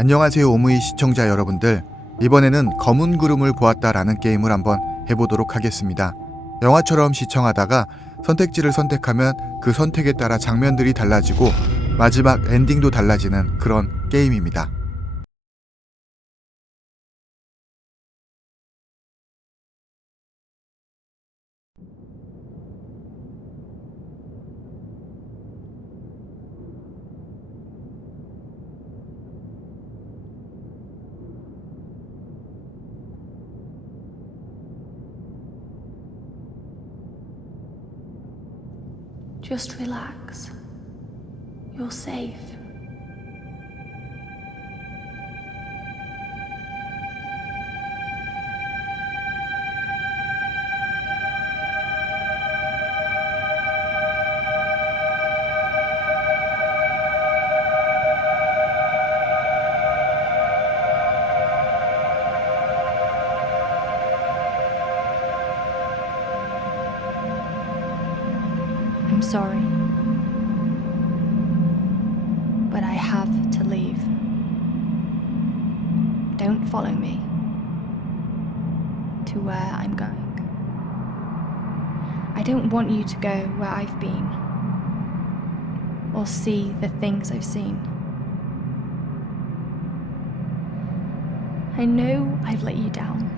안녕하세요 오무이 시청자 여러분들, 이번에는 검은 구름을 보았다라는 게임을 한번 해보도록 하겠습니다. 영화처럼 시청하다가 선택지를 선택하면 그 선택에 따라 장면들이 달라지고 마지막 엔딩도 달라지는 그런 게임입니다. Just relax. You're safe. I'm sorry, but I have to leave. Don't follow me to where I'm going. I don't want you to go where I've been or see the things I've seen. I know I've let you down.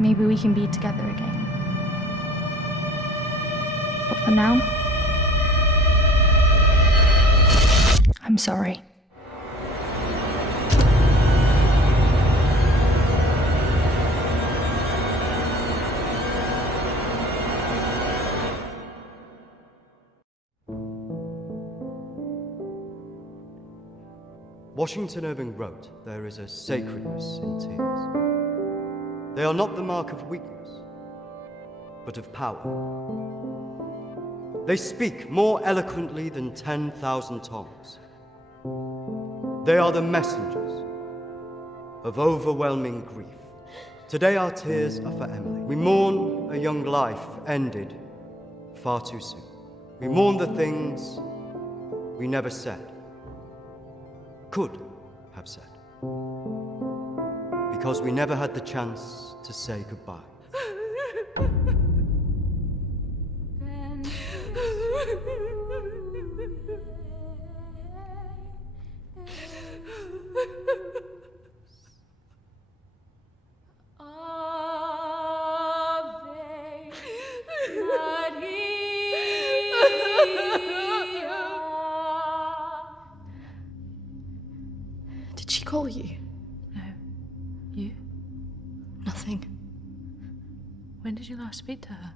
Maybe we can be together again. But for now, I'm sorry. Washington Irving wrote, "There is a sacredness in tears. They are not the mark of weakness, but of power. They speak more eloquently than 10,000 tongues. They are the messengers of overwhelming grief. Today our tears are for Emily. We mourn a young life ended far too soon. We mourn the things we never said, could have said, because we never had the chance to say goodbye." Did she call you? No. You? Nothing. When did you last speak to her?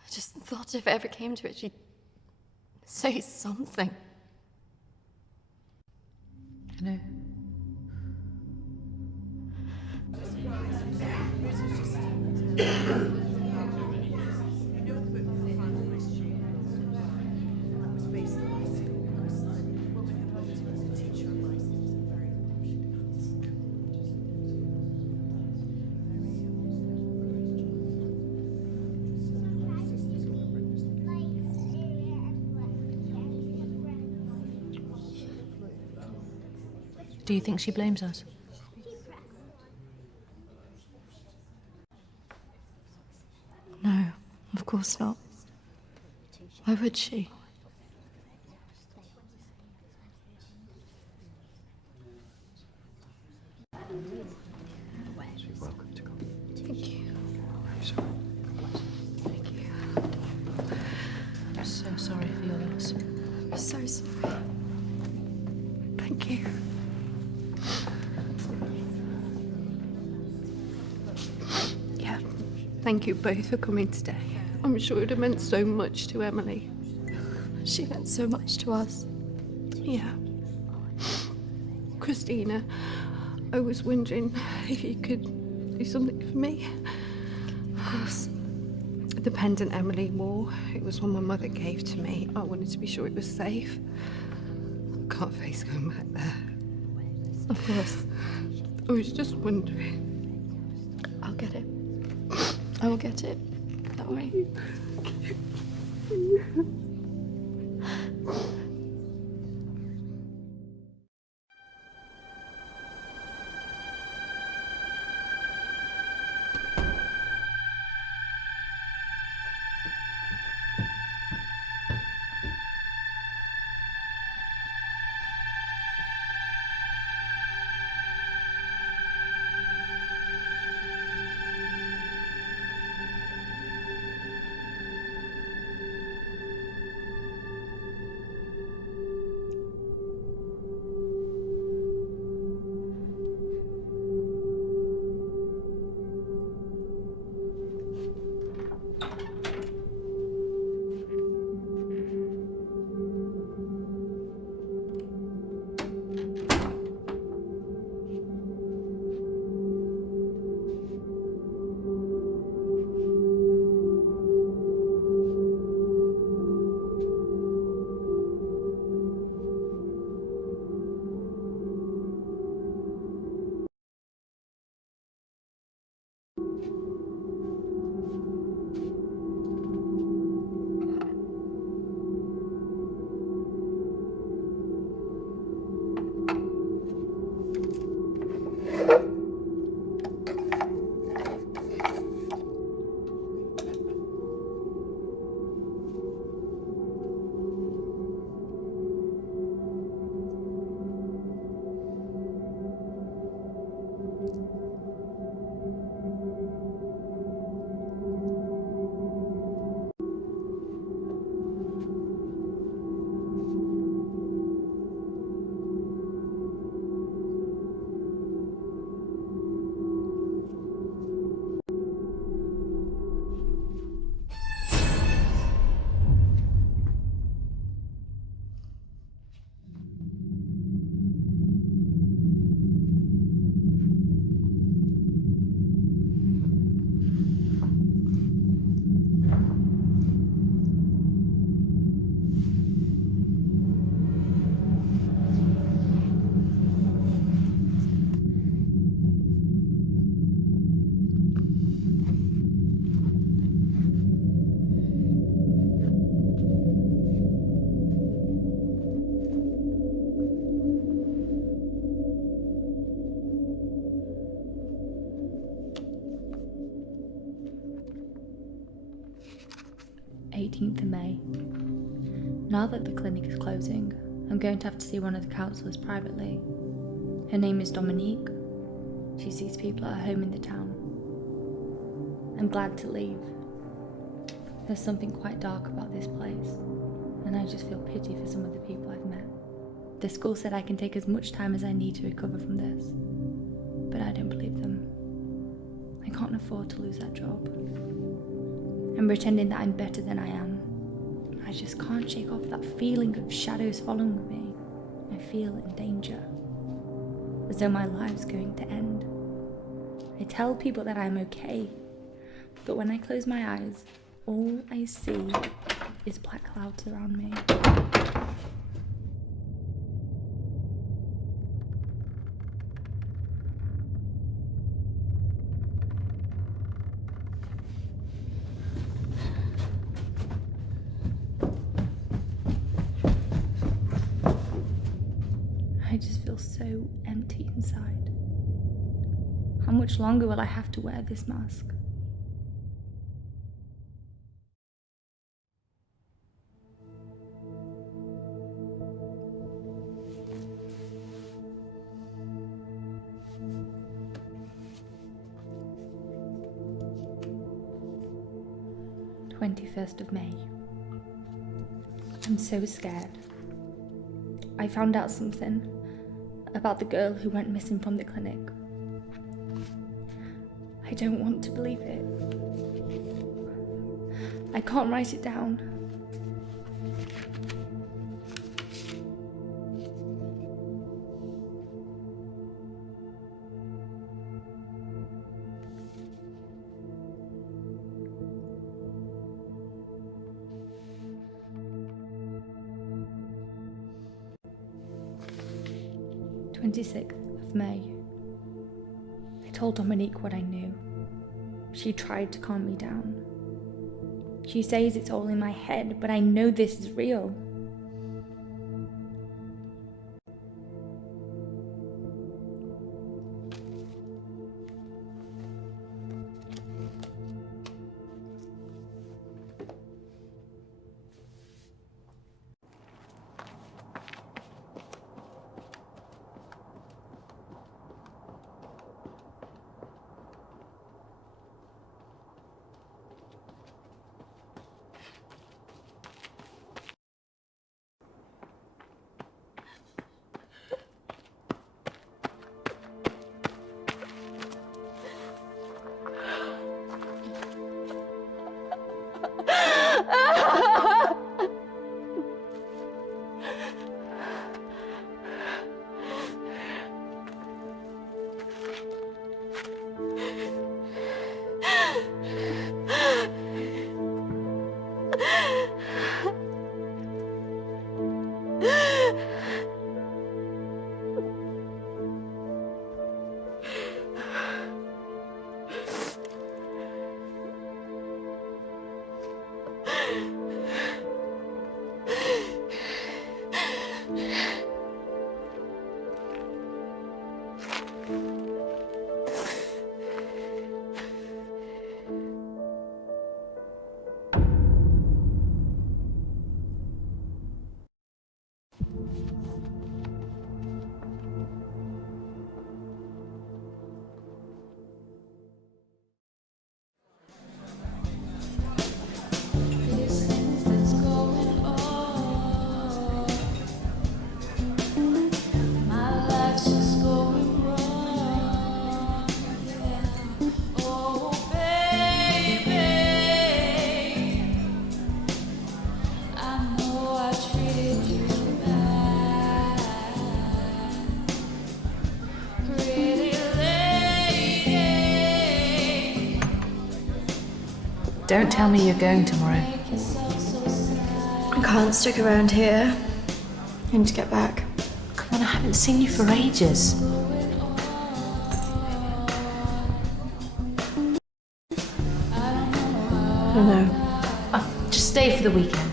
I just thought if it ever came to it, she'd say something. No. Do you think she blames us? No, of course not. Why would she? You're welcome to come. Thank you. I'm sorry. Thank you. I'm so sorry for your loss. I'm so sorry. Thank you. Yeah, thank you both for coming today. I'm sure it would have meant so much to Emily. She meant so much to us. Yeah. Christina, I was wondering if you could do something for me. Of course. The pendant Emily wore, it was one my mother gave to me. I wanted to be sure it was safe. I can't face going back there. Of course. I was just wondering. I'll get it. I will get it. Don't worry. 18th of May. Now that the clinic is closing, I'm going to have to see one of the counsellors privately. Her name is Dominique. She sees people at her home in the town. I'm glad to leave. There's something quite dark about this place, and I just feel pity for some of the people I've met. The school said I can take as much time as I need to recover from this, but I don't believe them. I can't afford to lose that job. I'm pretending that I'm better than I am. I just can't shake off that feeling of shadows following me. I feel in danger, as though my life's going to end. I tell people that I'm okay, but when I close my eyes, all I see is black clouds around me. I just feel so empty inside. How much longer will I have to wear this mask? of May. I'm so scared. I found out something about the girl who went missing from the clinic. I don't want to believe it. I can't write it down. of May. I told Dominique what I knew. She tried to calm me down. She says it's all in my head, but I know this is real. Don't tell me you're going tomorrow. I can't stick around here. I need to get back. Come on, I haven't seen you for ages. I don't know. Just stay for the weekend.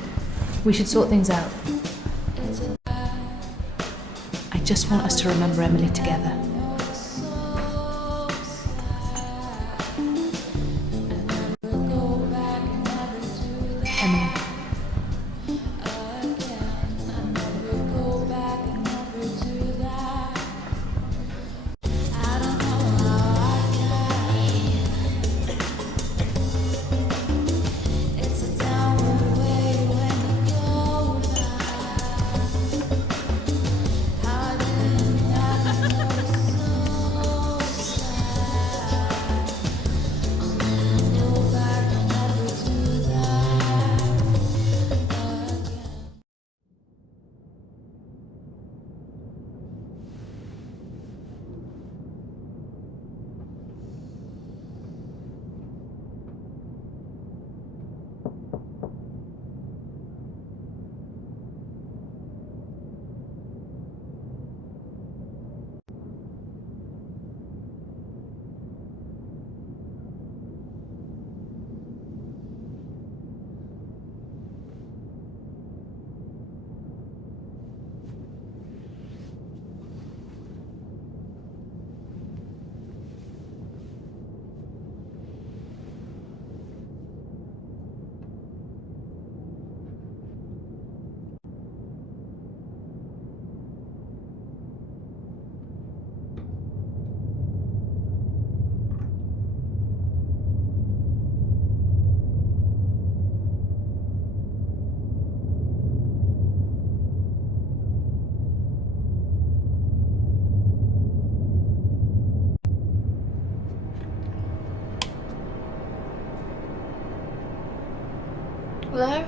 We should sort things out. I just want us to remember Emily together. Emily. Hello?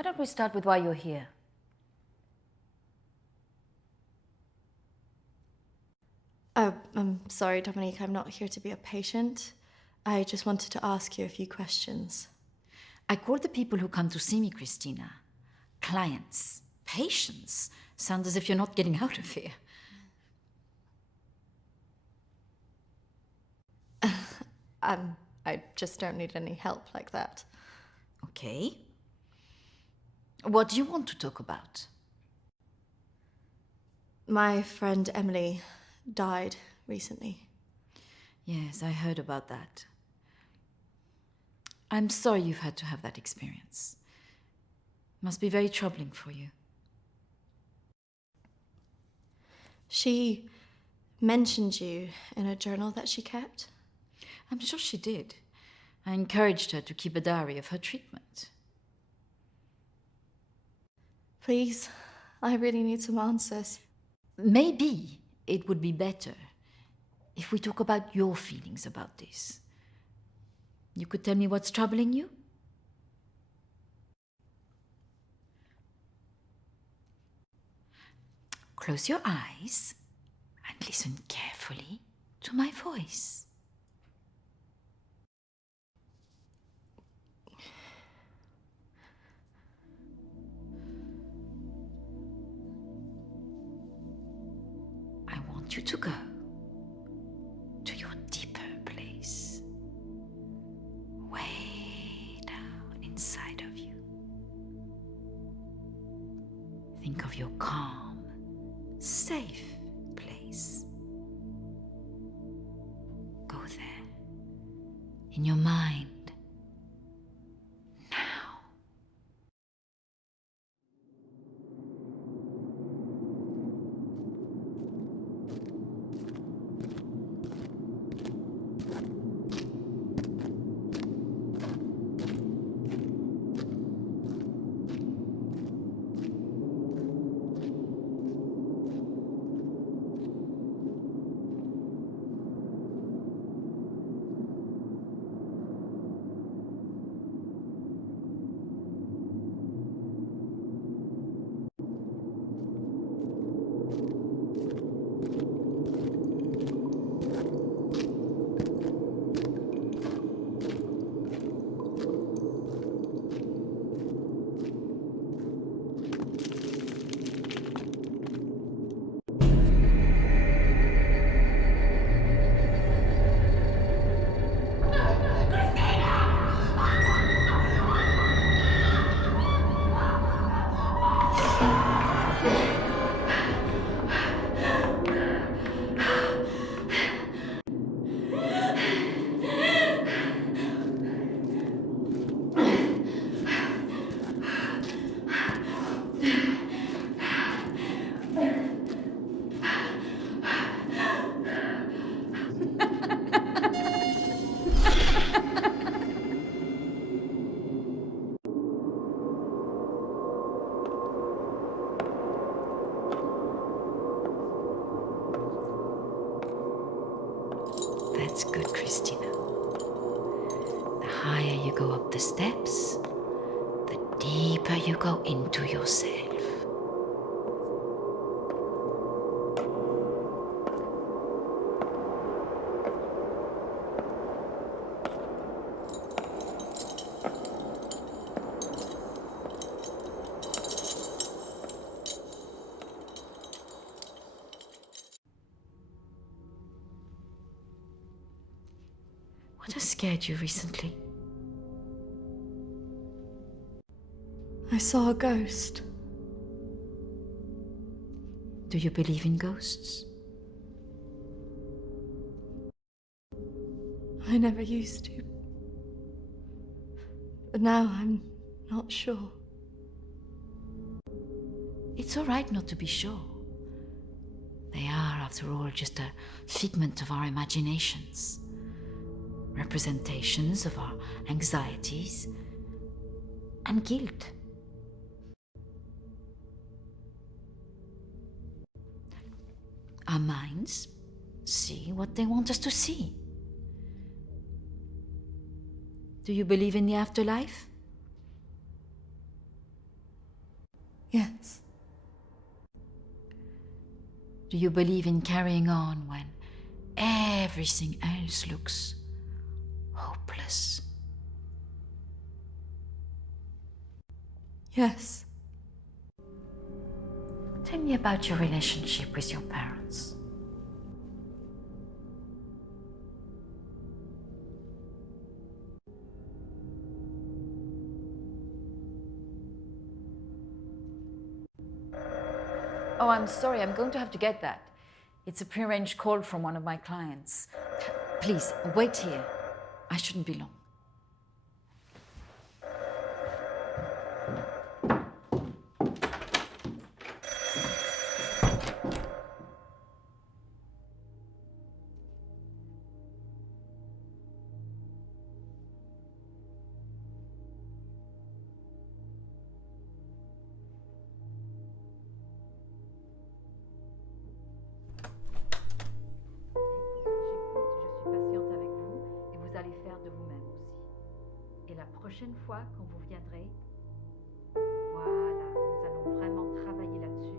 Why don't we start with why you're here? Oh, I'm sorry, Dominique, I'm not here to be a patient. I just wanted to ask you a few questions. I call the people who come to see me, Christina, clients. Patients. Sounds as if you're not getting out of here. I just don't need any help like that. Okay. What do you want to talk about? My friend Emily died recently. Yes, I heard about that. I'm sorry you've had to have that experience. Must be very troubling for you. She mentioned you in a journal that she kept. I'm sure she did. I encouraged her to keep a diary of her treatment. Please, I really need some answers. Maybe it would be better if we talk about your feelings about this. You could tell me what's troubling you? Close your eyes and listen carefully to my voice. I want you to go to your deeper place, way down inside of you. Think of your calm, safe place. Go there, in your mind, now. That's good, Christina. The higher you go up the steps, the deeper you go into yourself. What has scared you recently? I saw a ghost. Do you believe in ghosts? I never used to. But now I'm not sure. It's all right not to be sure. They are, after all, just a figment of our imaginations. Representations of our anxieties and guilt. Our minds see what they want us to see. Do you believe in the afterlife? Yes. Do you believe in carrying on when everything else looks hopeless? Yes. Tell me about your relationship with your parents. Oh, I'm sorry, I'm going to have to get that. It's a prearranged call from one of my clients. Please, wait here. I shouldn't be long. Prochaine fois, quand vous viendrez, voilà, nous allons vraiment travailler là-dessus.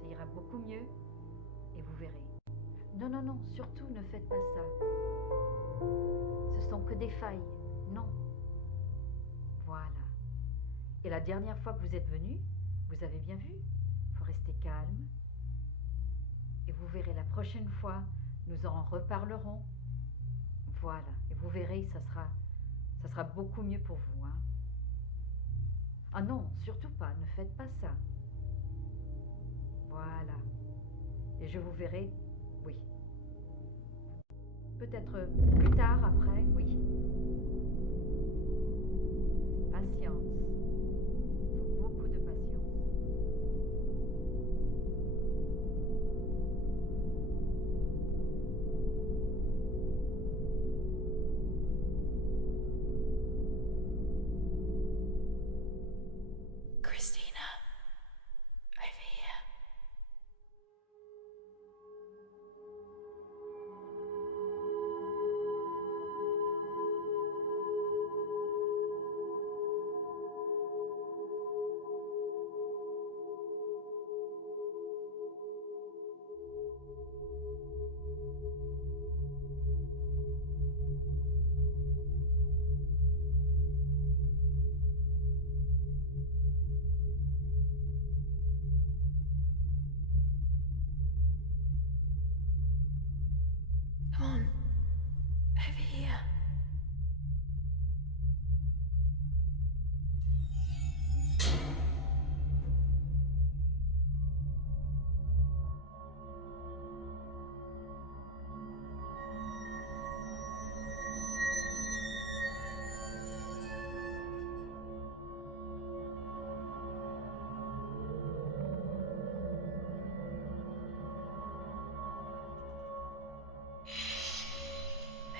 Ça ira beaucoup mieux et vous verrez. Non, non, non, surtout ne faites pas ça. Ce sont que des failles. Non. Voilà. Et la dernière fois que vous êtes venu, vous avez bien vu, il faut rester calme. Et vous verrez, la prochaine fois, nous en reparlerons. Voilà. Et vous verrez, ça sera beaucoup mieux pour vous, hein. Ah non, surtout pas, ne faites pas ça. Voilà. Et je vous verrai, oui. Peut-être plus tard, après, oui. Patience. Il faut beaucoup de patience. Christina, over here. Come on, over here.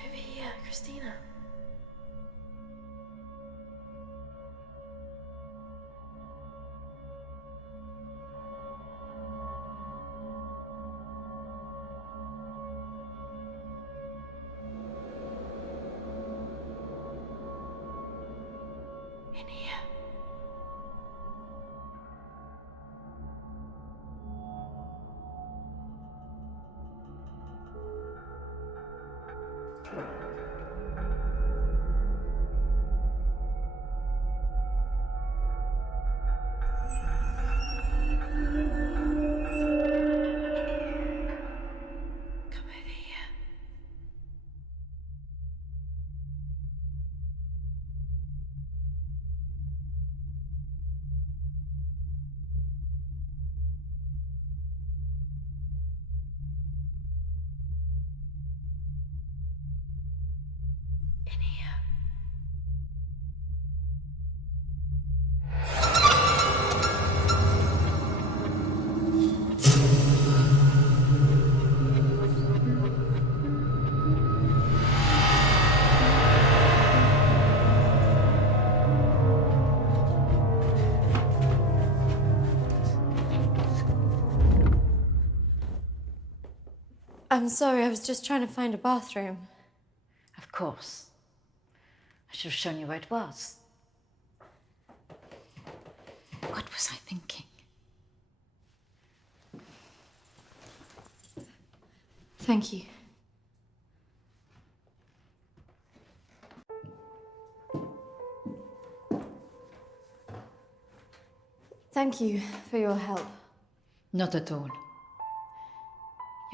Over here, Christina. In here. Come over here. In here. I'm sorry, I was just trying to find a bathroom. Of course. I should have shown you where it was. What was I thinking? Thank you. Thank you for your help. Not at all.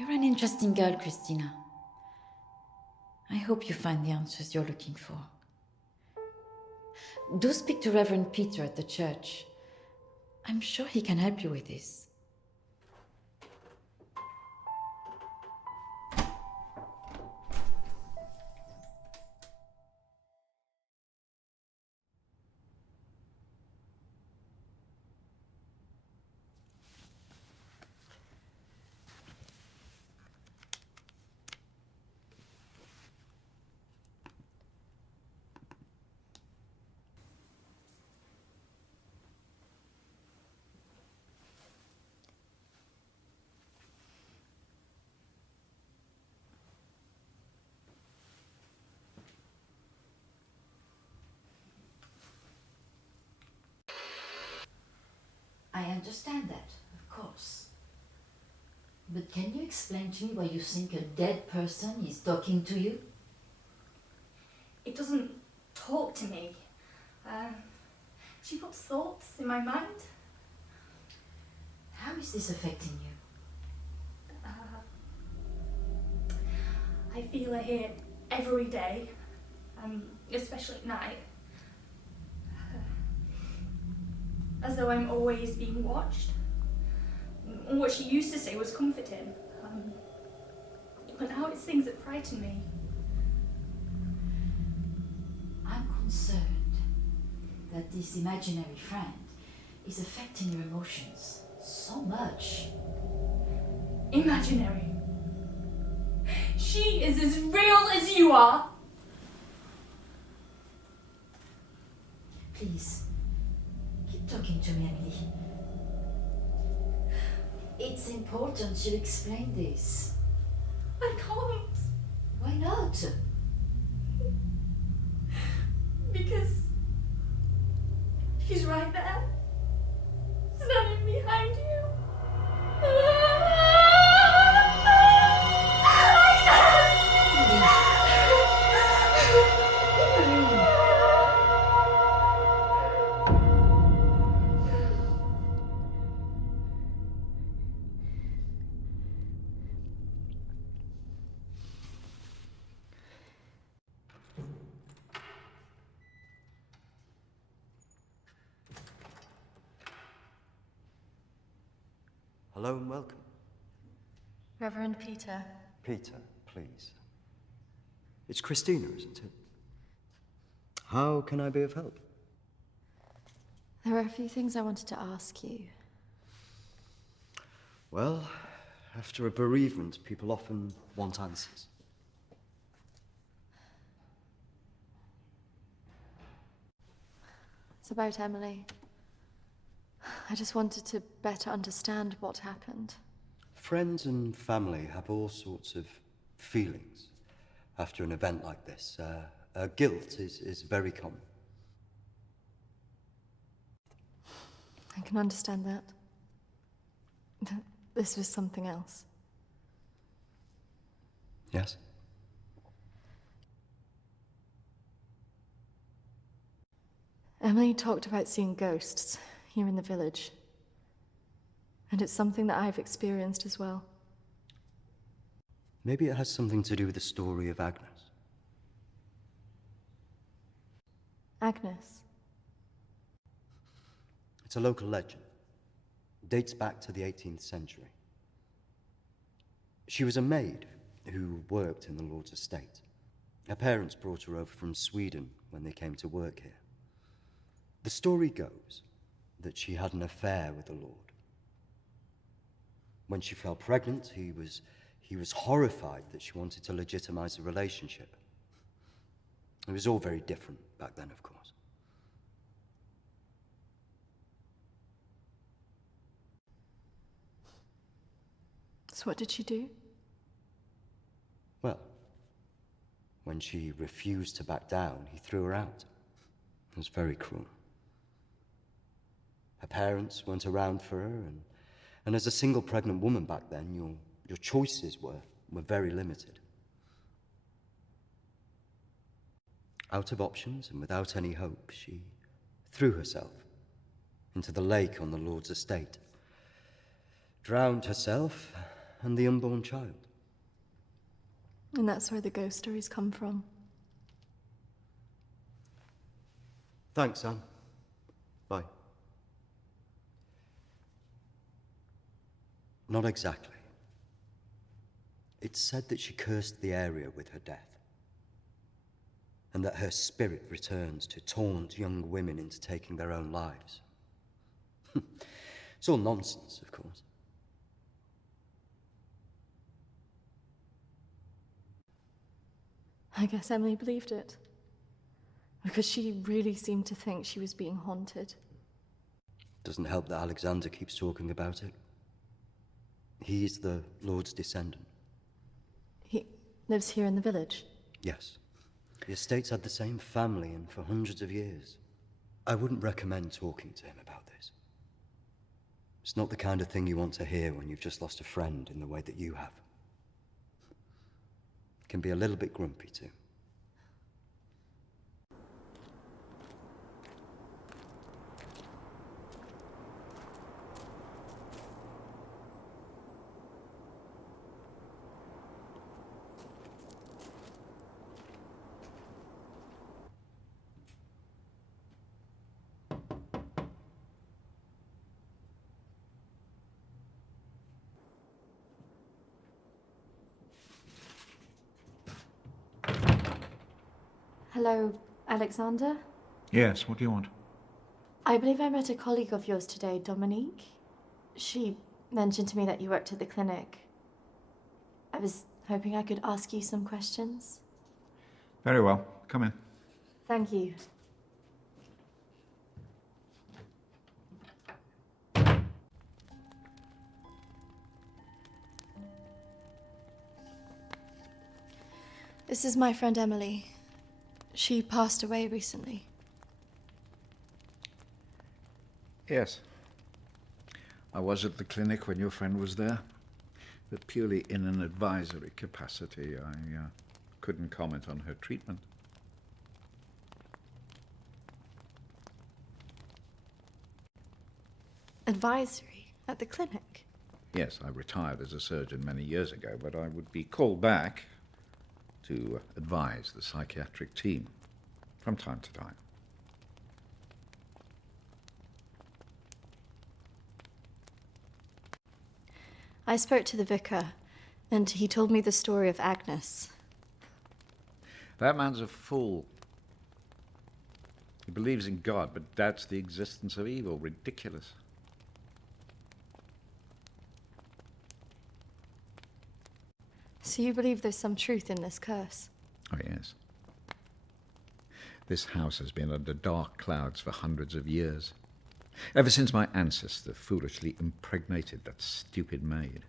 You're an interesting girl, Christina. I hope you find the answers you're looking for. Do speak to Reverend Peter at the church. I'm sure he can help you with this. I understand that, of course. But can you explain to me why you think a dead person is talking to you? It doesn't talk to me. She puts thoughts in my mind. How is this affecting you? I feel her here every day, especially at night. As though I'm always being watched. What she used to say was comforting, but now it's things that frighten me. I'm concerned that this imaginary friend is affecting your emotions so much. Imaginary. She is as real as you are. Please, keep talking to me, Emily. It's important you explain this. I can't. Why not? Because she's right there, standing behind you. Hello and welcome. Reverend Peter. Peter, please. It's Christina, isn't it? How can I be of help? There are a few things I wanted to ask you. Well, after a bereavement, people often want answers. It's about Emily. I just wanted to better understand what happened. Friends and family have all sorts of feelings after an event like this. Guilt is very common. I can understand that. This was something else. Yes? Emily talked about seeing ghosts here in the village. And it's something that I've experienced as well. Maybe it has something to do with the story of Agnes. Agnes. It's a local legend. It dates back to the 18th century. She was a maid who worked in the Lord's estate. Her parents brought her over from Sweden when they came to work here. The story goes that she had an affair with the Lord. When she fell pregnant, he was horrified that she wanted to legitimize the relationship. It was all very different back then, of course. So what did she do? Well, when she refused to back down, he threw her out. It was very cruel. Her parents weren't around for her, and as a single pregnant woman back then, your choices were very limited. Out of options and without any hope, she threw herself into the lake on the Lord's estate, drowned herself and the unborn child. And that's where the ghost stories come from. Thanks, Anne. Bye. Not exactly. It's said that she cursed the area with her death, and that her spirit returns to taunt young women into taking their own lives. It's all nonsense, of course. I guess Emily believed it. Because she really seemed to think she was being haunted. Doesn't help that Alexander keeps talking about it. He's the Lord's descendant. He lives here in the village? Yes. The estate's had the same family and for hundreds of years. I wouldn't recommend talking to him about this. It's not the kind of thing you want to hear when you've just lost a friend in the way that you have. Can be a little bit grumpy too. Hello, Alexander? Yes, what do you want? I believe I met a colleague of yours today, Dominique. She mentioned to me that you worked at the clinic. I was hoping I could ask you some questions. Very well. Come in. Thank you. This is my friend Emily. She passed away recently. Yes. I was at the clinic when your friend was there, but purely in an advisory capacity. I couldn't comment on her treatment. Advisory at the clinic? Yes, I retired as a surgeon many years ago, but I would be called back to advise the psychiatric team from time to time. I spoke to the vicar, and he told me the story of Agnes. That man's a fool. He believes in God, but doubts the existence of evil. Ridiculous. So you believe there's some truth in this curse? Oh, yes. This house has been under dark clouds for hundreds of years. Ever since my ancestor foolishly impregnated that stupid maid.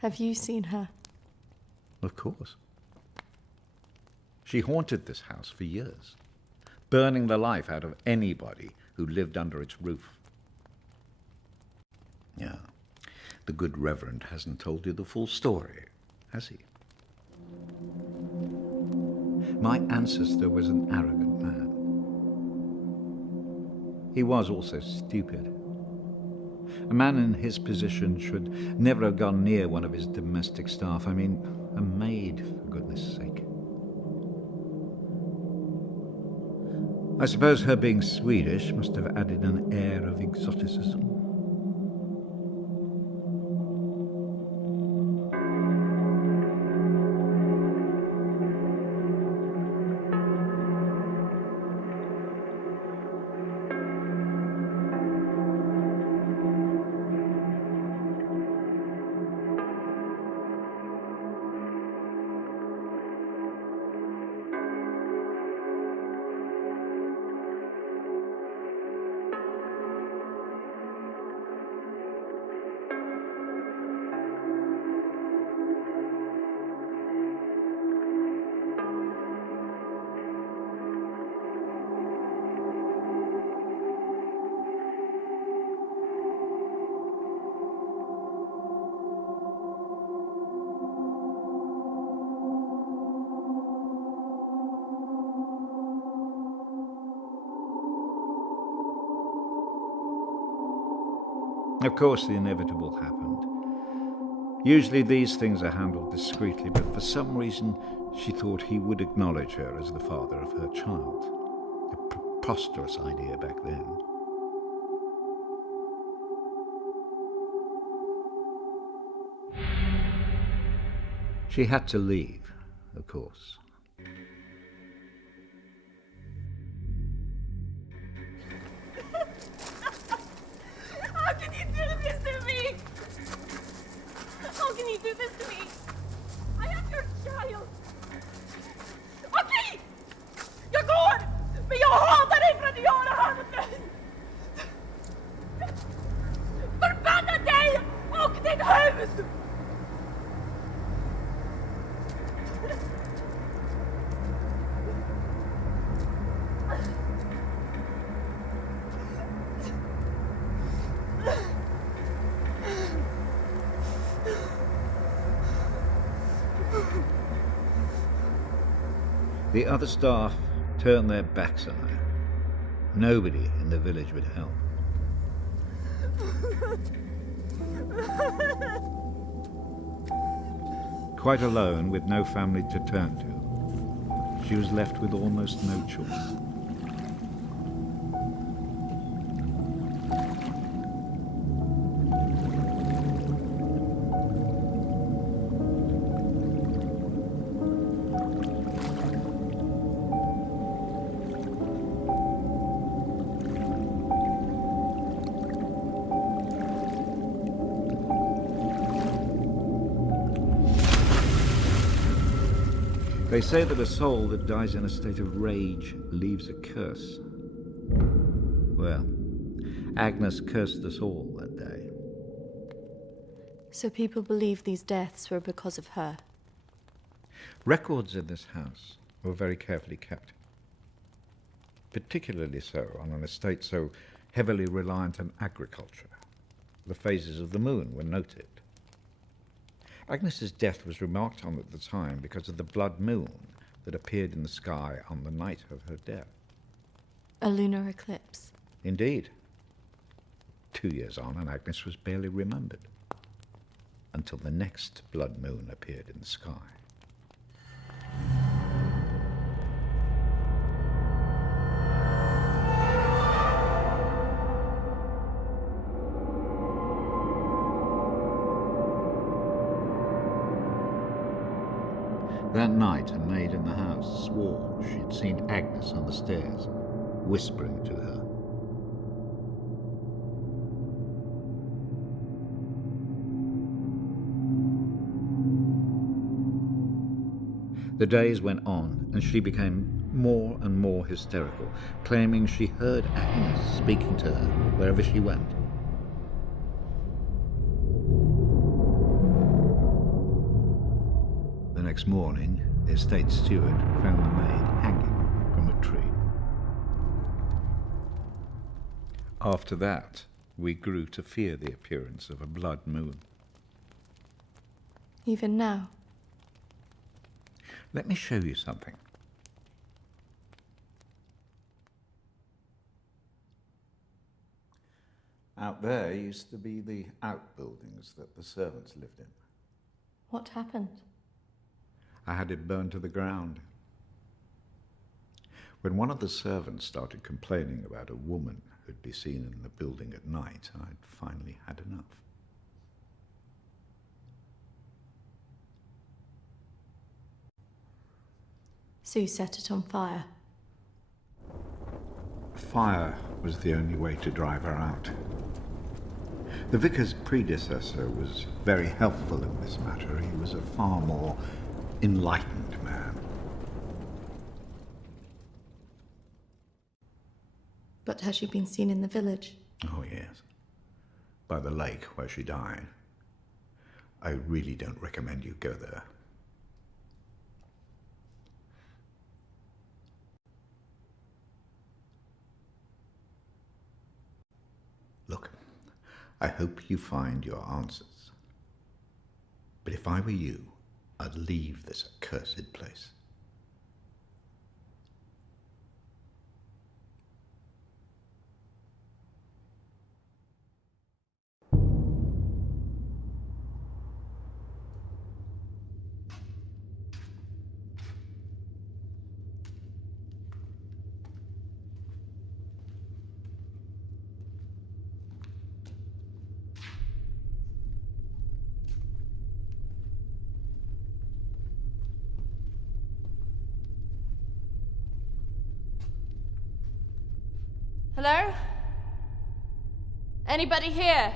Have you seen her? Of course. She haunted this house for years, burning the life out of anybody who lived under its roof. Yeah, the good Reverend hasn't told you the full story, has he? My ancestor was an arrogant man. He was also stupid. A man in his position should never have gone near one of his domestic staff. I mean, a maid, for goodness sake. I suppose her being Swedish must have added an air of exoticism. Of course, the inevitable happened. Usually these things are handled discreetly, but for some reason she thought he would acknowledge her as the father of her child. A preposterous idea back then. She had to leave, of course. How can you do this to me? How can you do this to me? I am your child. Okej! Jag går! Men jag hatar dig för att du gör det här mot mig! Förbanna dig och ditt hus! The other staff turned their backs on her. Nobody in the village would help. Quite alone, with no family to turn to, she was left with almost no choice. They say that a soul that dies in a state of rage leaves a curse. Well, Agnes cursed us all that day. So people believe these deaths were because of her. Records in this house were very carefully kept. Particularly so on an estate so heavily reliant on agriculture. The phases of the moon were noted. Agnes's death was remarked on at the time because of the blood moon that appeared in the sky on the night of her death. A lunar eclipse. Indeed. 2 years on, and Agnes was barely remembered until the next blood moon appeared in the sky. That night, a maid in the house swore she'd seen Agnes on the stairs, whispering to her. The days went on, and she became more and more hysterical, claiming she heard Agnes speaking to her wherever she went. The next morning, the estate steward found the maid hanging from a tree. After that, we grew to fear the appearance of a blood moon. Even now. Let me show you something. Out there used to be the outbuildings that the servants lived in. What happened? I had it burned to the ground. When one of the servants started complaining about a woman who'd be seen in the building at night, I'd finally had enough. So you set it on fire. Fire was the only way to drive her out. The vicar's predecessor was very helpful in this matter. He was a far more enlightened man. But has she been seen in the village? Oh, yes. By the lake where she died. I really don't recommend you go there. Look, I hope you find your answers. But if I were you, I'd leave this accursed place. Hello? Anybody here?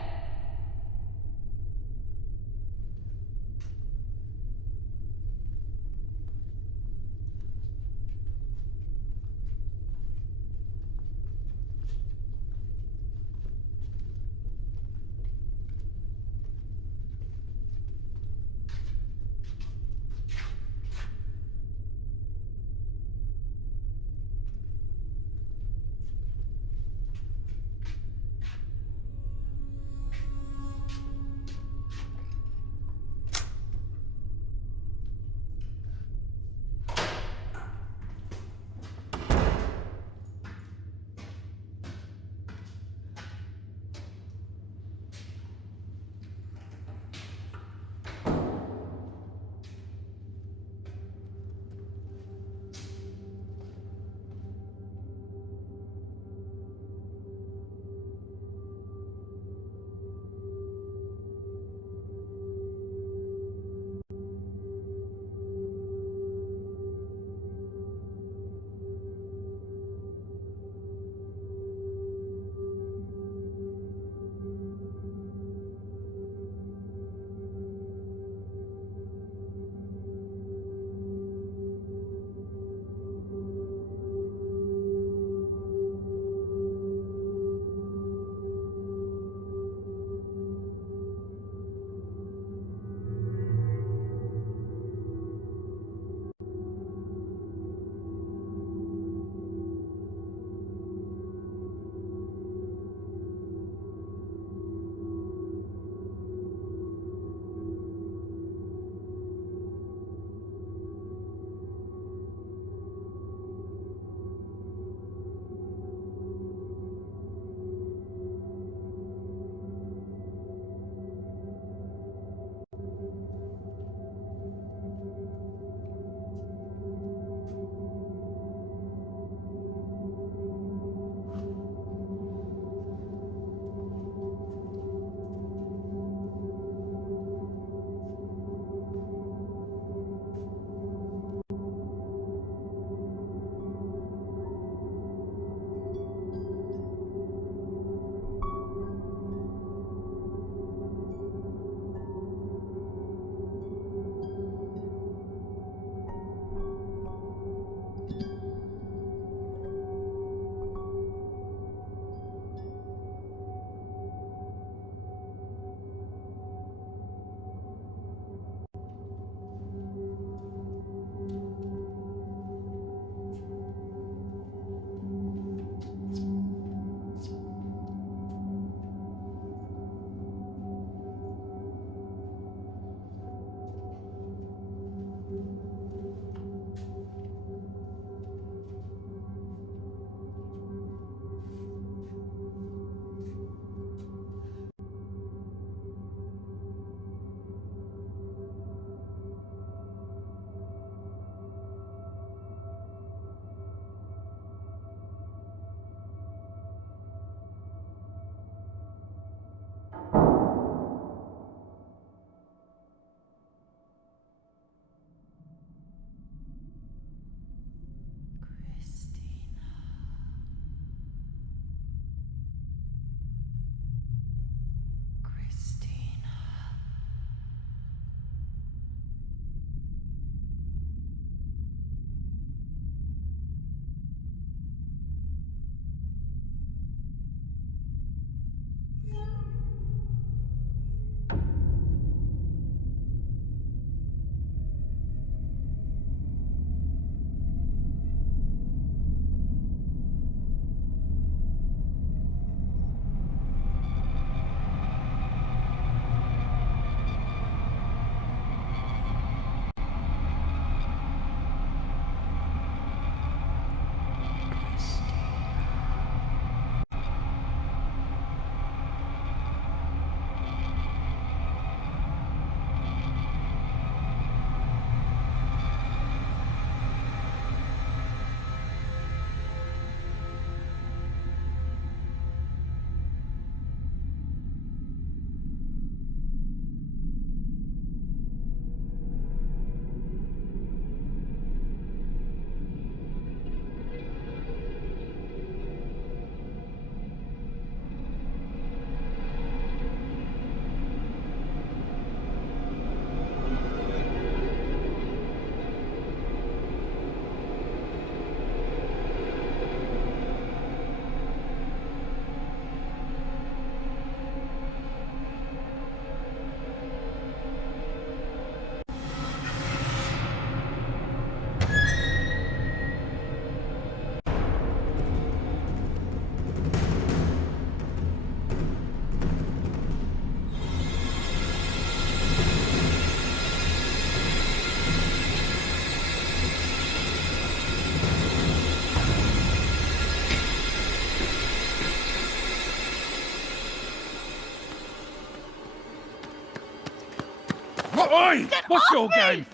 Oi! What's your game?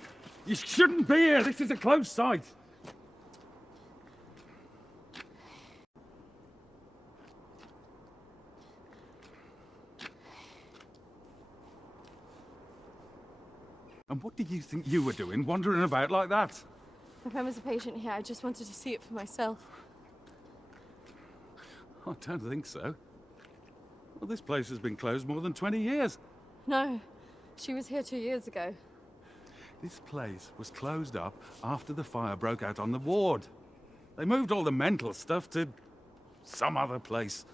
You shouldn't be here. This is a closed site. And what do you think you were doing, wandering about like that? My friend was a patient here. I just wanted to see it for myself. I don't think so. Well, this place has been closed more than 20 years. No, she was here 2 years ago. This place was closed up after the fire broke out on the ward. They moved all the mental stuff to some other place.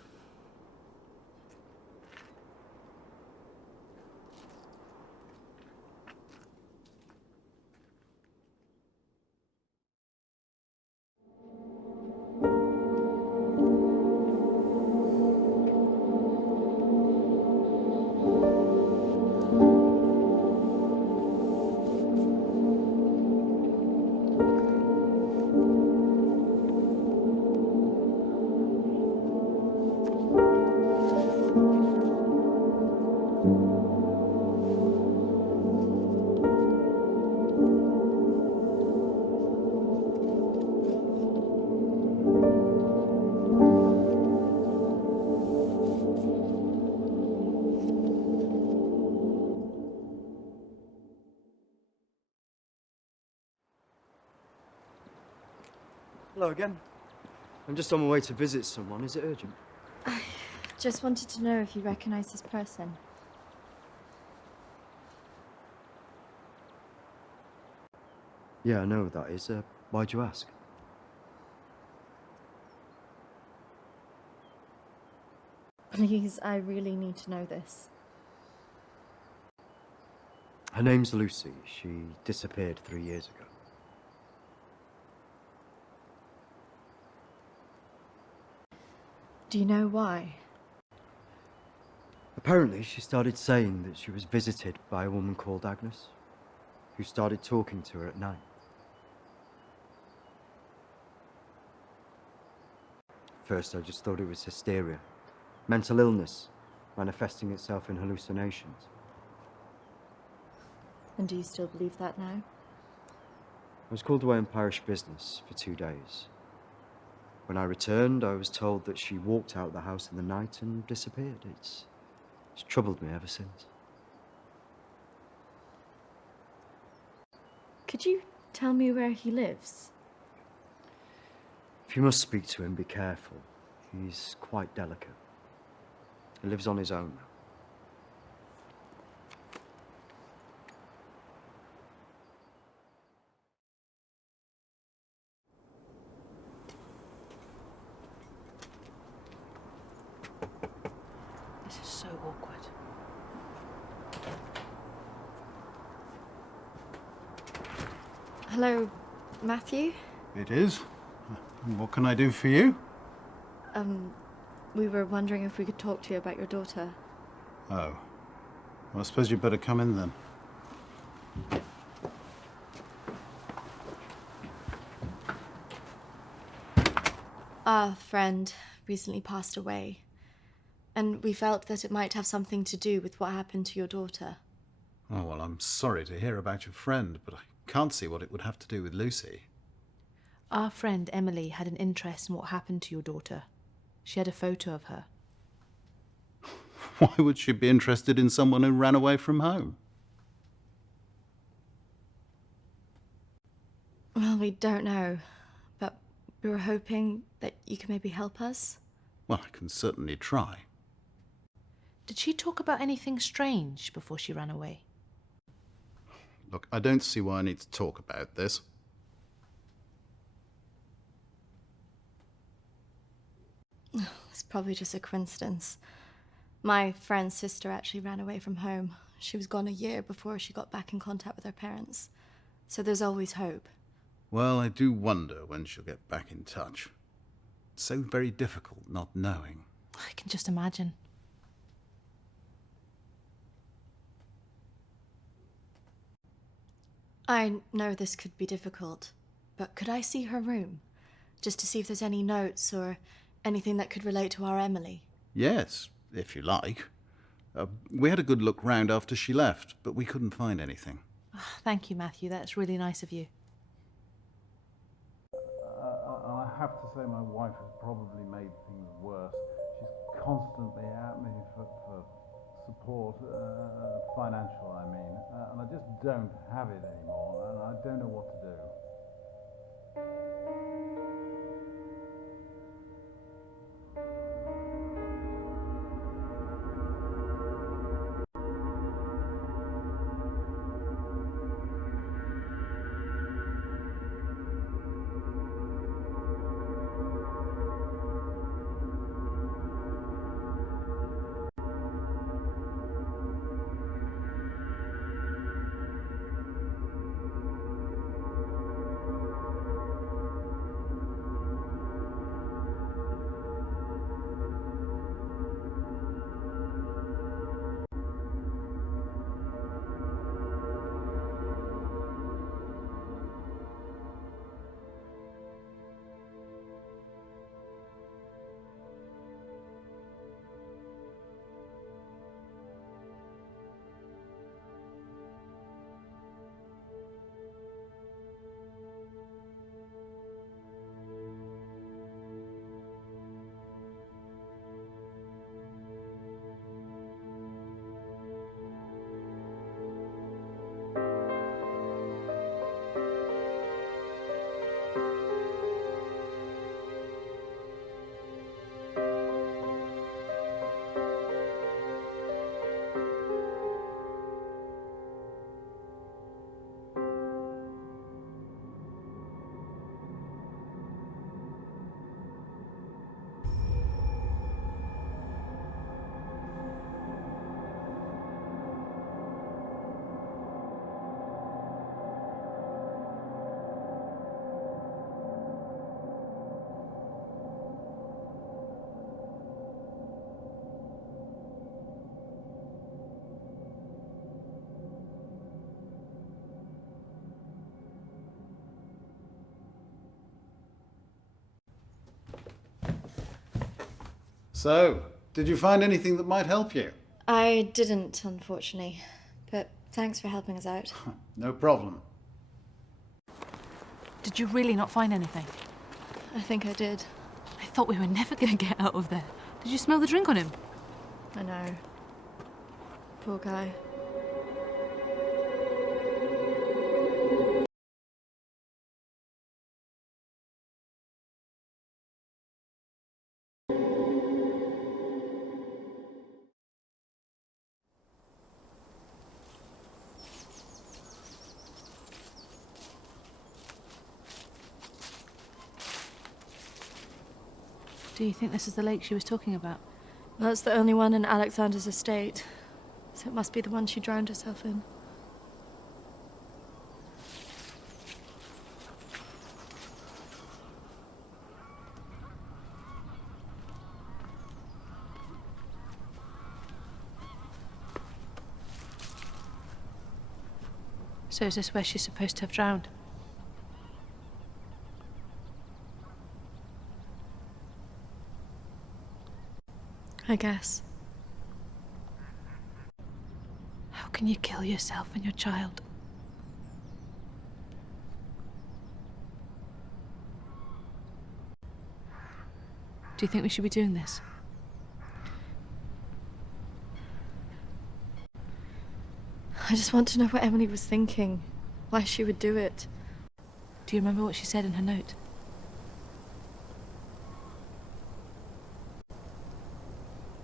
Hello again. I'm just on my way to visit someone. Is it urgent? Just wanted to know if you recognize this person. Yeah, I know who that is. Why'd you ask? Please, I really need to know this. Her name's Lucy. She disappeared 3 years ago. Do you know why? Apparently, she started saying that she was visited by a woman called Agnes, who started talking to her at night. First, I just thought it was hysteria, mental illness, manifesting itself in hallucinations. And do you still believe that now? I was called away on parish business for 2 days. When I returned, I was told that she walked out of the house in the night and disappeared. It's troubled me ever since. Could you tell me where he lives? If you must speak to him, be careful. He's quite delicate. He lives on his own now. This is so awkward. Hello, Matthew? It is. What can I do for you? We were wondering if we could talk to you about your daughter. Oh. Well, I suppose you'd better come in then. Our friend recently passed away, and we felt that it might have something to do with what happened to your daughter. Oh, well, I'm sorry to hear about your friend, but I can't see what it would have to do with Lucy. Our friend Emily had an interest in what happened to your daughter. She had a photo of her. Why would she be interested in someone who ran away from home? Well, we don't know, but we were hoping that you could maybe help us. Well, I can certainly try. Did she talk about anything strange before she ran away? Look, I don't see why I need to talk about this. It's probably just a coincidence. My friend's sister actually ran away from home. She was gone a year before she got back in contact with her parents. So there's always hope. Well, I do wonder when she'll get back in touch. It's so very difficult not knowing. I can just imagine. I know this could be difficult, but could I see her room? Just to see if there's any notes or anything that could relate to our Emily? Yes, if you like. We had a good look round after she left, but we couldn't find anything. Thank you, Matthew. That's really nice of you. I have to say my wife has probably made things worse. She's constantly at me for support, financial I mean, and I just don't have it anymore, and I don't know what to do. So, did you find anything that might help you? I didn't, unfortunately. But thanks for helping us out. No problem. Did you really not find anything? I think I did. I thought we were never going to get out of there. Did you smell the drink on him? I know. Poor guy. Do you think this is the lake she was talking about? That's the only one in Alexander's estate. So it must be the one she drowned herself in. So is this where she's supposed to have drowned? I guess. How can you kill yourself and your child? Do you think we should be doing this? I just want to know what Emily was thinking. Why she would do it. Do you remember what she said in her note?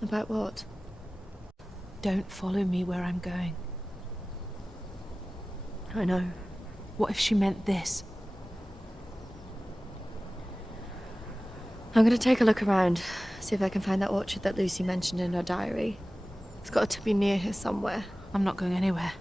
About what? Don't follow me where I'm going. I know. What if she meant this? I'm gonna take a look around, see if I can find that orchard that Lucy mentioned in her diary. It's got to be near here somewhere. I'm not going anywhere.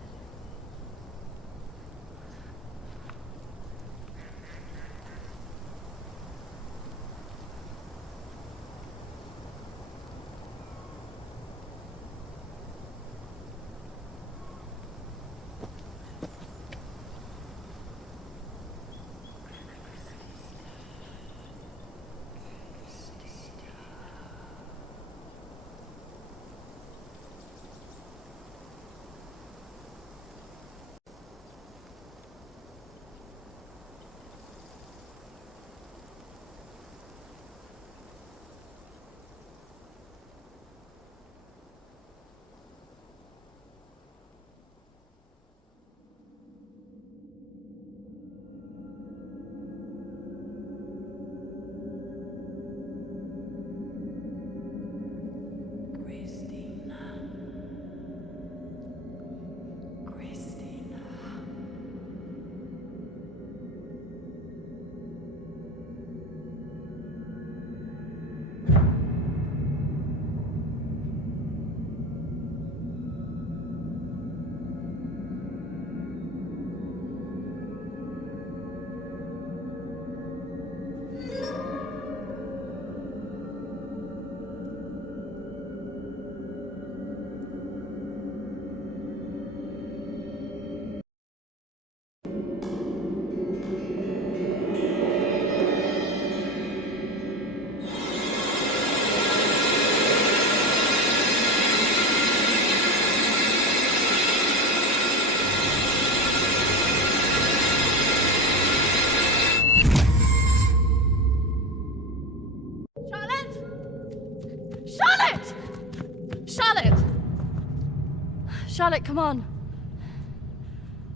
Charlotte, come on.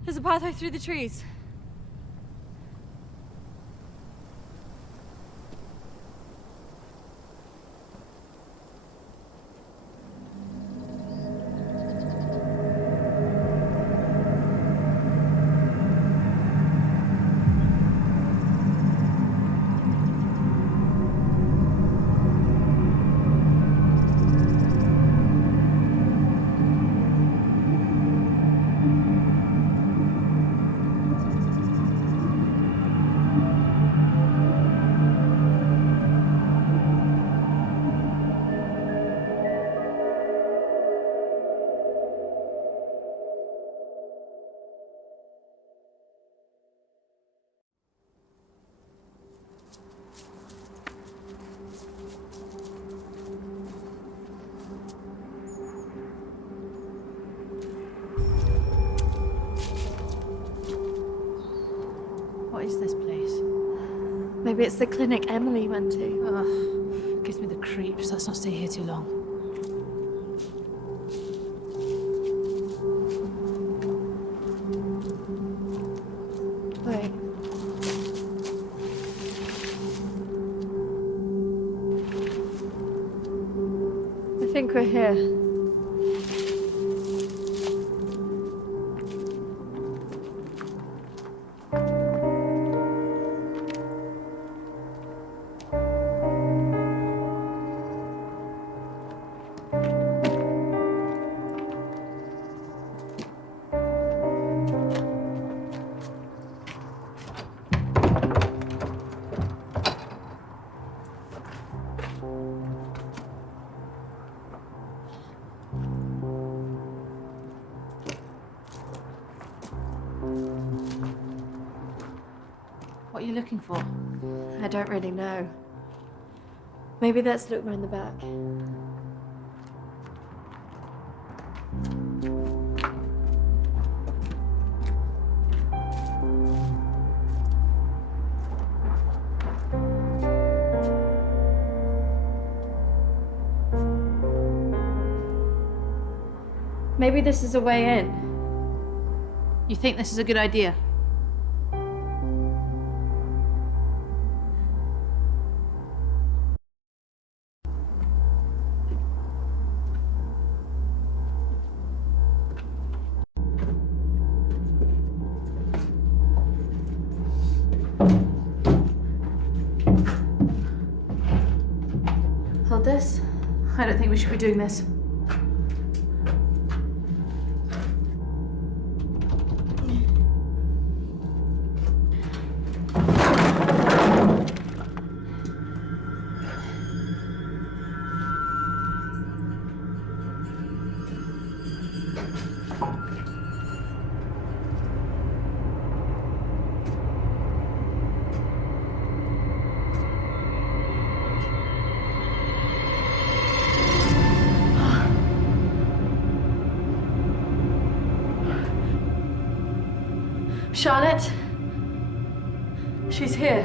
There's a pathway through the trees. What is this place? Maybe it's the clinic Emily went to. Ugh, gives me the creeps. Let's not stay here too long. Wait. I think we're here. What are you looking for? I don't really know. Maybe let's look round the back. Maybe this is a way in. You think this is a good idea? Hold this. I don't think we should be doing this. Charlotte? She's here.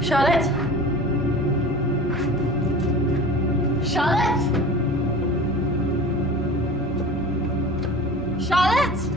Charlotte? Charlotte? Charlotte?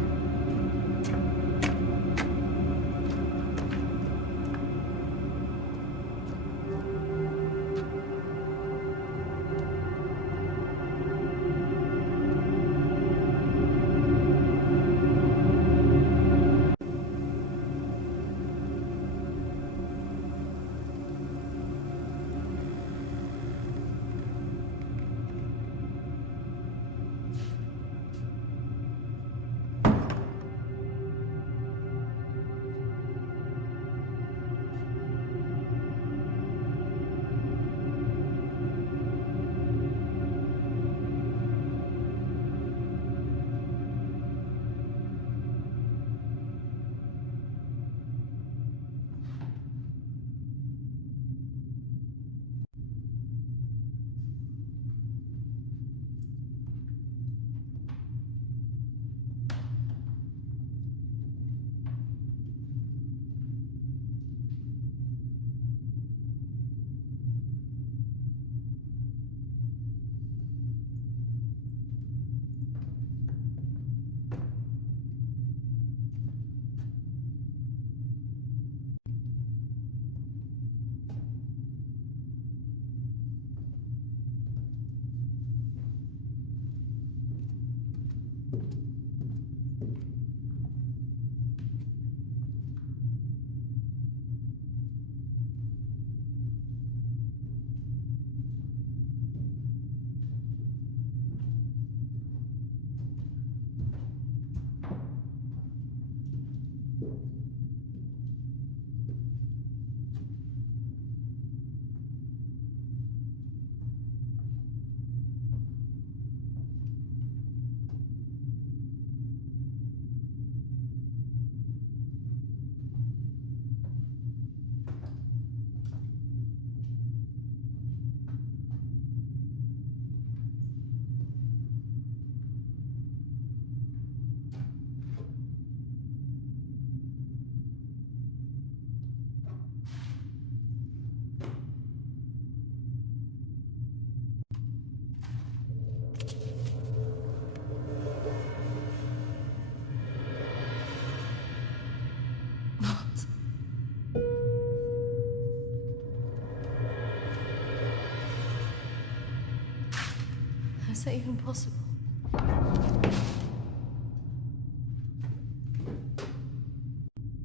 Is that even possible?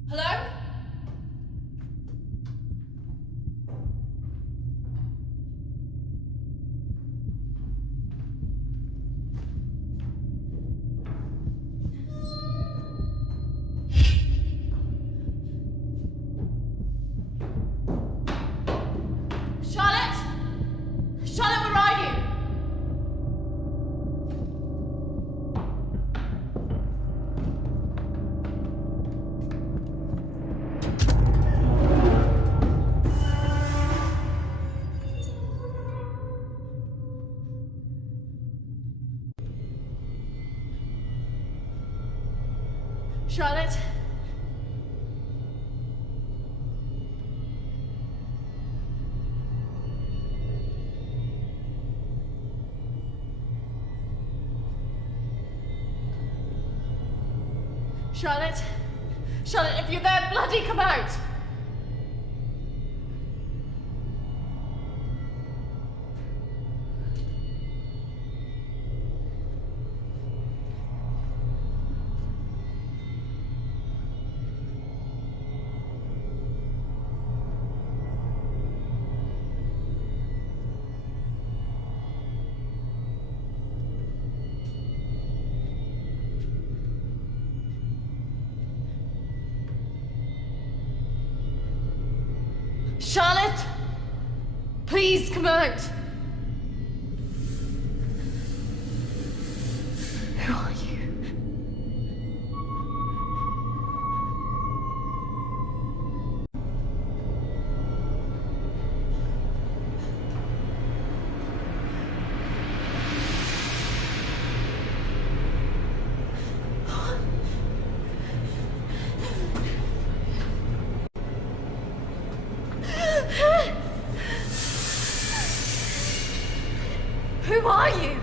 Hello? Charlotte? Charlotte, where are you? Charlotte? Charlotte? Charlotte, if you're there, bloody come out! Charlotte! Please come out! Who are you? Who are you?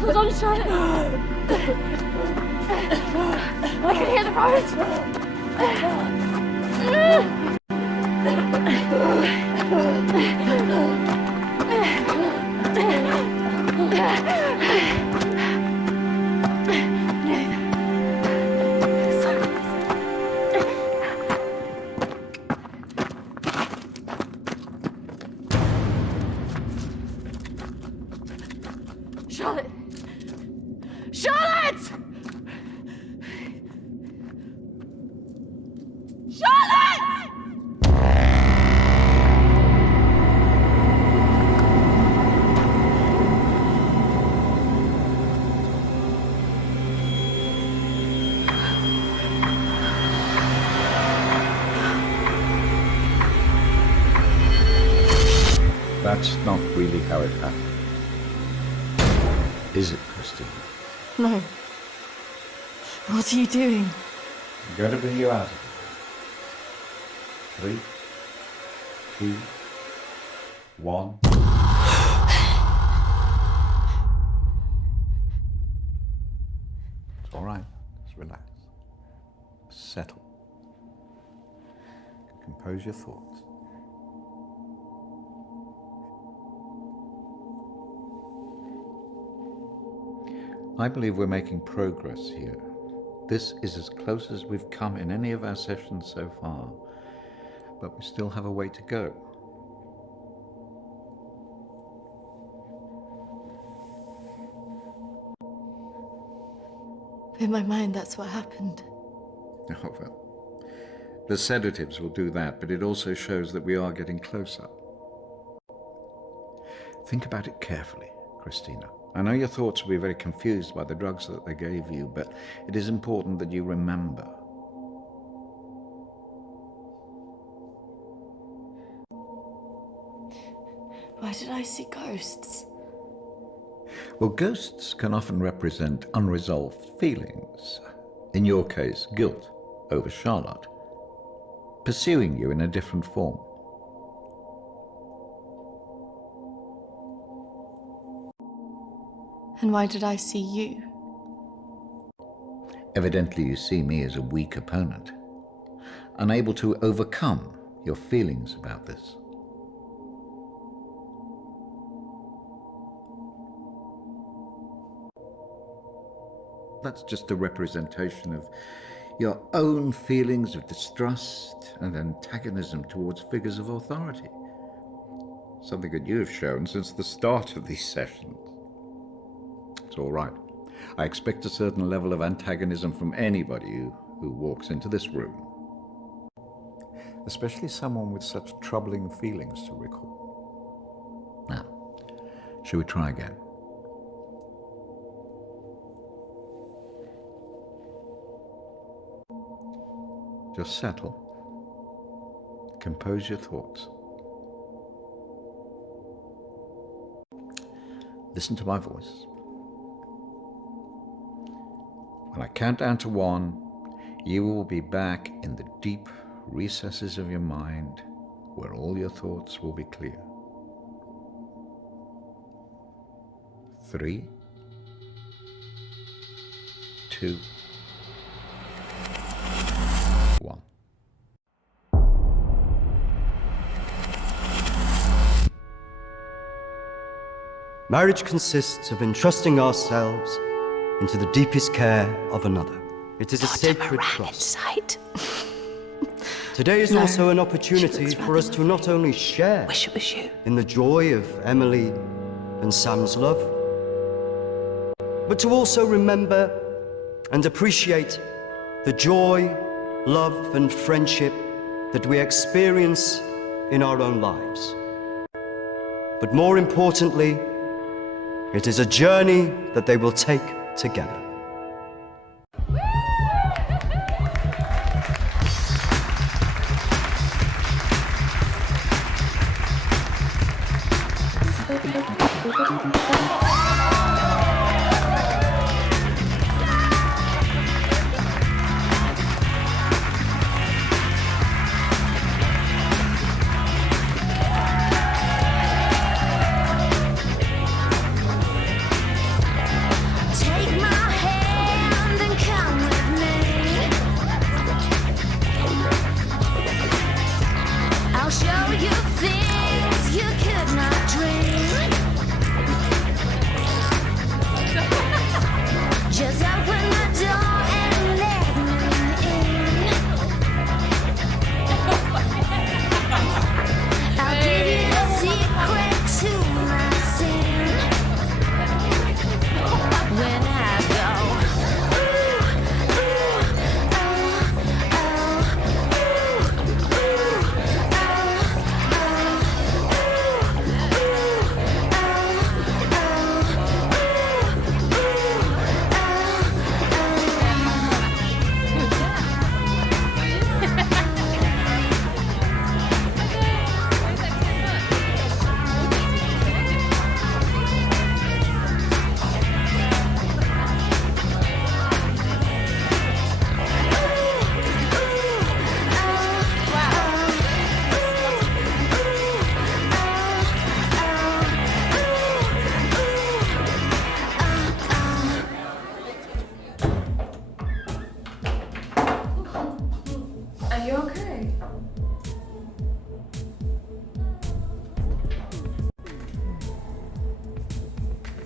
Hold on, Charlotte. I can hear the roads. Charlotte! Charlotte! Charlotte! That's not really how it happened. Is it, Christine? No. What are you doing? I'm going to bring you out of it. 3, 2, 1. It's all right. Just relax. Settle. Compose your thoughts. I believe we're making progress here. This is as close as we've come in any of our sessions so far, but we still have a way to go. In my mind, that's what happened. Oh, well, the sedatives will do that, but it also shows that we are getting closer. Think about it carefully, Christina. I know your thoughts will be very confused by the drugs that they gave you, but it is important that you remember. Why did I see ghosts? Well, ghosts can often represent unresolved feelings. In your case, guilt over Charlotte, pursuing you in a different form. And why did I see you? Evidently you see me as a weak opponent, unable to overcome your feelings about this. That's just a representation of your own feelings of distrust and antagonism towards figures of authority. Something that you have shown since the start of these sessions. It's all right. I expect a certain level of antagonism from anybody who walks into this room. Especially someone with such troubling feelings to recall. Now, shall we try again? Just settle. Compose your thoughts. Listen to my voice. When I count down to 1, you will be back in the deep recesses of your mind where all your thoughts will be clear. 3, 2, 1. Marriage consists of entrusting ourselves into the deepest care of another. It is a sacred trust. Sight. Today is also an opportunity for us to not only share in the joy of Emily and Sam's love, but to also remember and appreciate the joy, love, and friendship that we experience in our own lives. But more importantly, it is a journey that they will take together.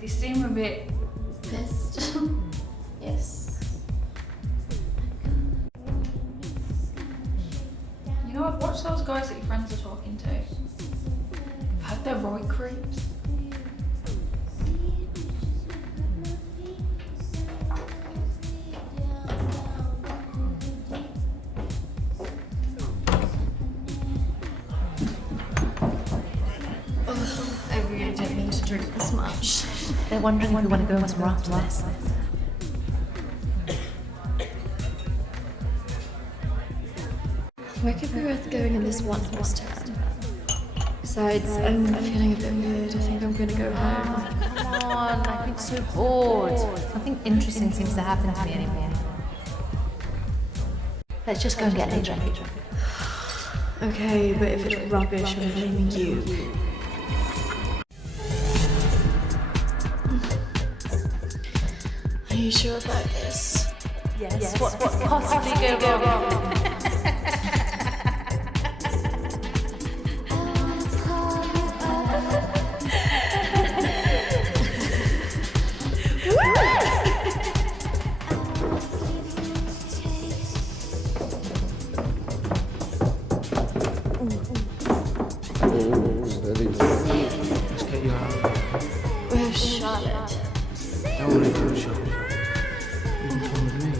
You seem a bit pissed. Yes. You know, I've watched those guys that your friends are talking to. I've heard they're right creeps. I really didn't mean to drink this much. They're wondering if we want to go somewhere after this. Where could be worth going in this one this time? Besides, I'm feeling a bit weird. I think I'm gonna go home. Come on, I've been so bored. Nothing interesting seems to happen to me anymore. Let's just go and get a drink. Okay, but if it's rubbish, I'm blaming you. Are you sure about this? Yes. What could possibly go wrong? Where's Charlotte? Don't worry about Charlotte. You can come with me.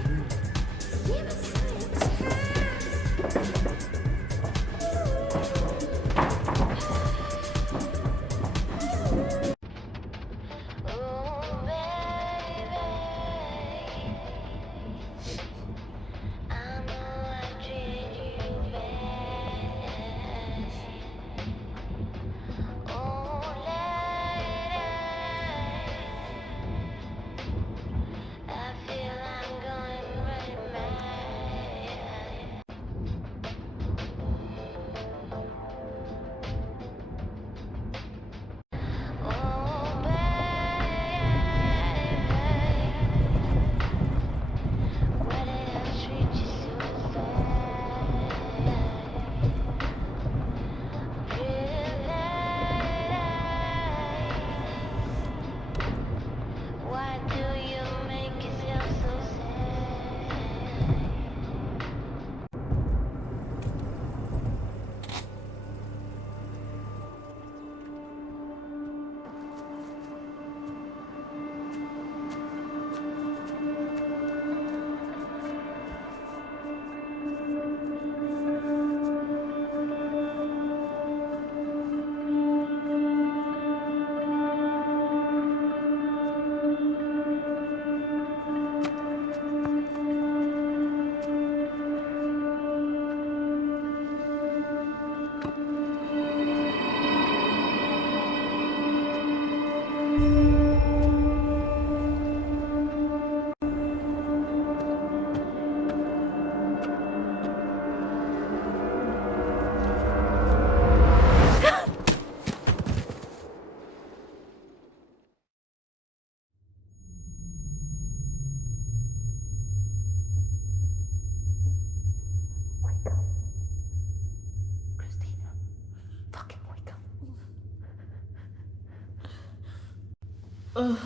Oh, you're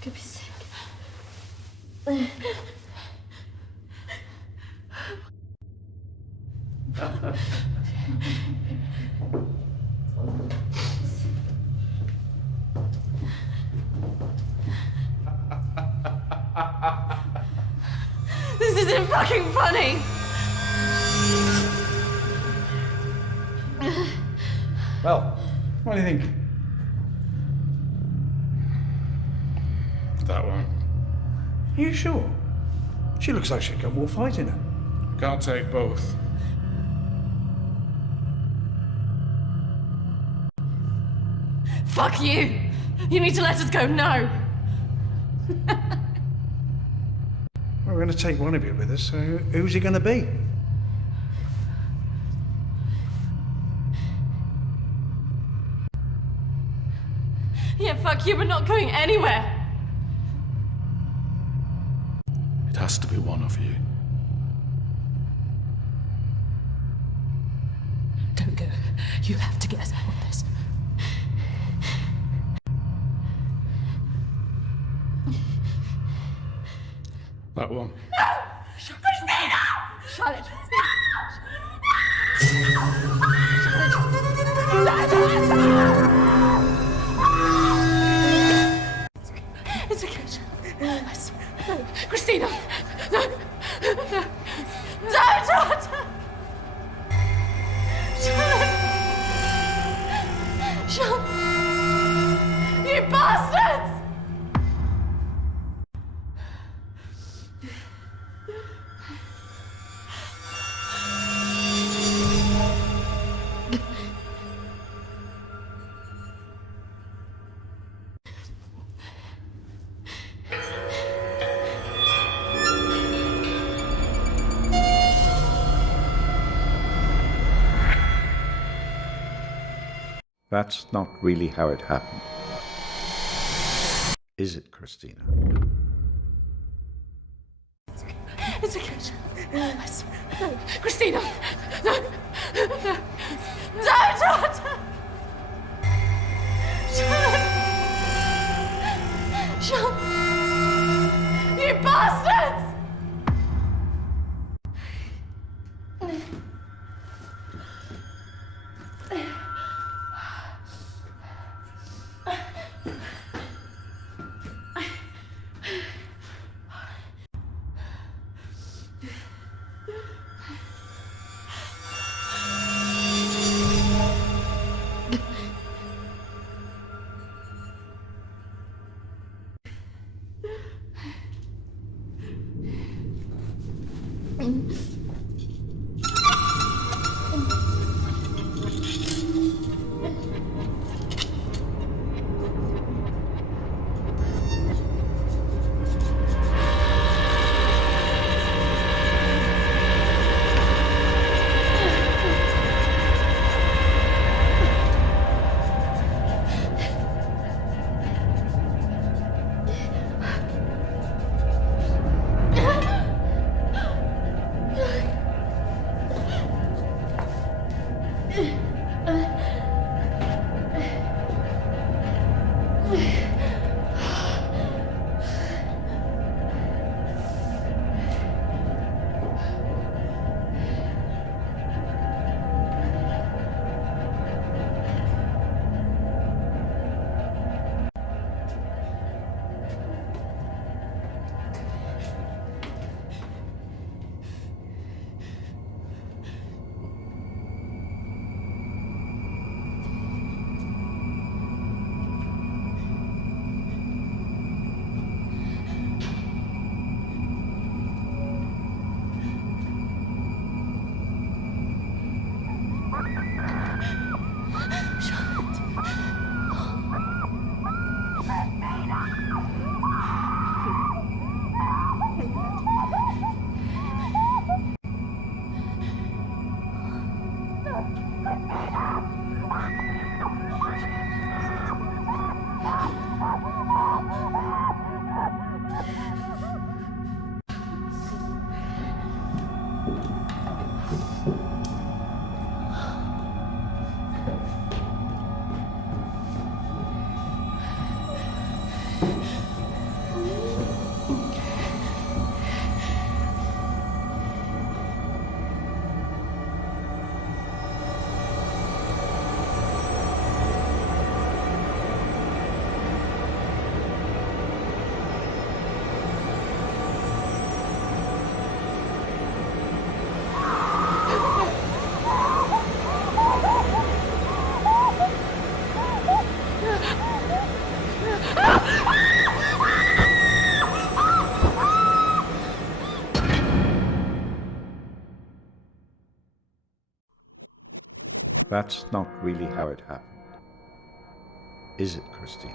gonna be sick. This isn't fucking funny! Well, what do you think? That one. Are you sure? She looks like she's got more fight in her. Can't take both. Fuck you! You need to let us go now! We're going to take one of you with us, so who's he going to be? Yeah, fuck you, we're not going anywhere! It has to be one of you. Don't go. You have to get us out of this. That one. Christina! Shut it. It's okay. I swear. No. Christina! No! No! Don't! Shut! You bastards! That's not really how it happened. Is it, Christina? It's okay. I swear. No. Christina! No! No! Don't! Shut! You bastards! That's not really how it happened. Is it, Christina?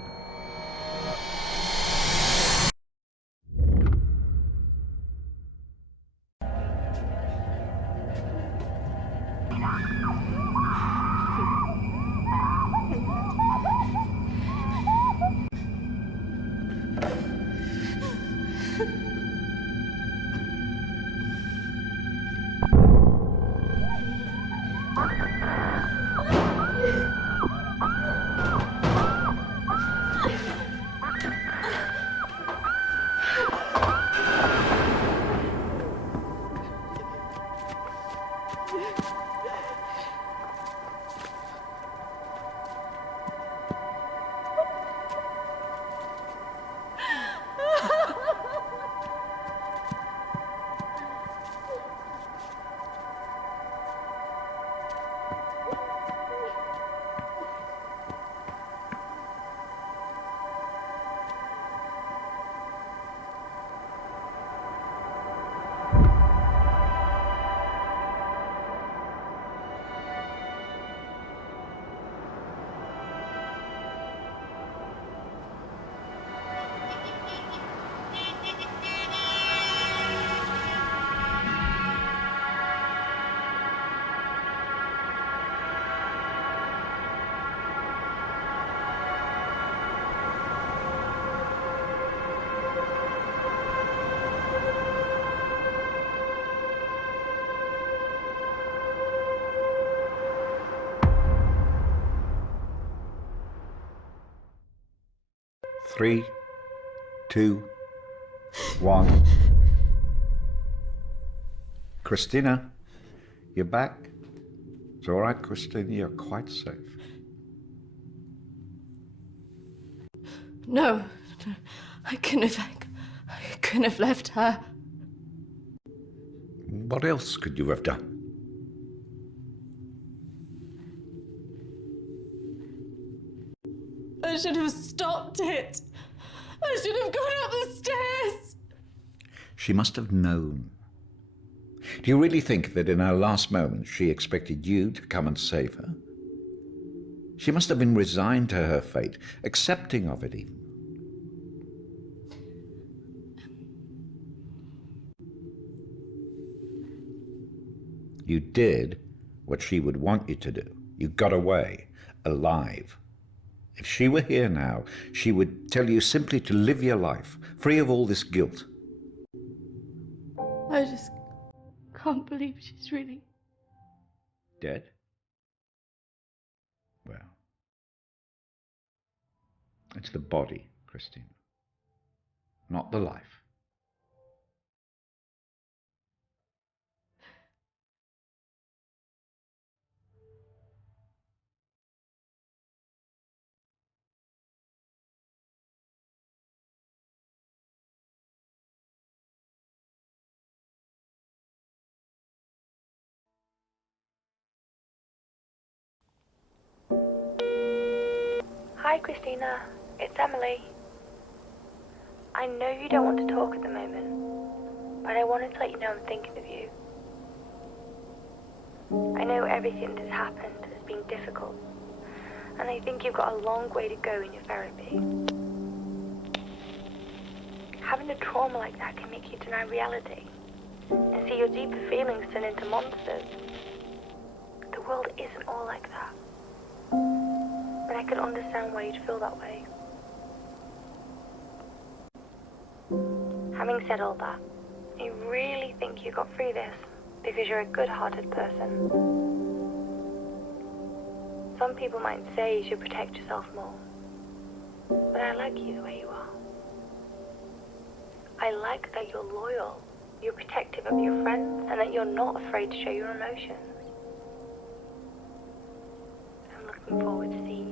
Three, 2, 1. Christina, you're back. It's all right, Christina, you're quite safe. No, I couldn't have left her. What else could you have done? I should have stopped it. I should have gone up the stairs. She must have known. Do you really think that in her last moments she expected you to come and save her? She must have been resigned to her fate, accepting of it even. You did what she would want you to do. You got away, alive. If she were here now, she would tell you simply to live your life, free of all this guilt. I just can't believe she's really... Dead? Well, it's the body, Christina, not the life. Hi, Christina. It's Emily. I know you don't want to talk at the moment, but I wanted to let you know I'm thinking of you. I know everything that's happened has been difficult, and I think you've got a long way to go in your therapy. Having a trauma like that can make you deny reality and see your deeper feelings turn into monsters. The world isn't all like that. And I can understand why you'd feel that way. Having said all that, I really think you got through this because you're a good-hearted person. Some people might say you should protect yourself more, but I like you the way you are. I like that you're loyal, you're protective of your friends, and that you're not afraid to show your emotions. I'm looking forward to seeing you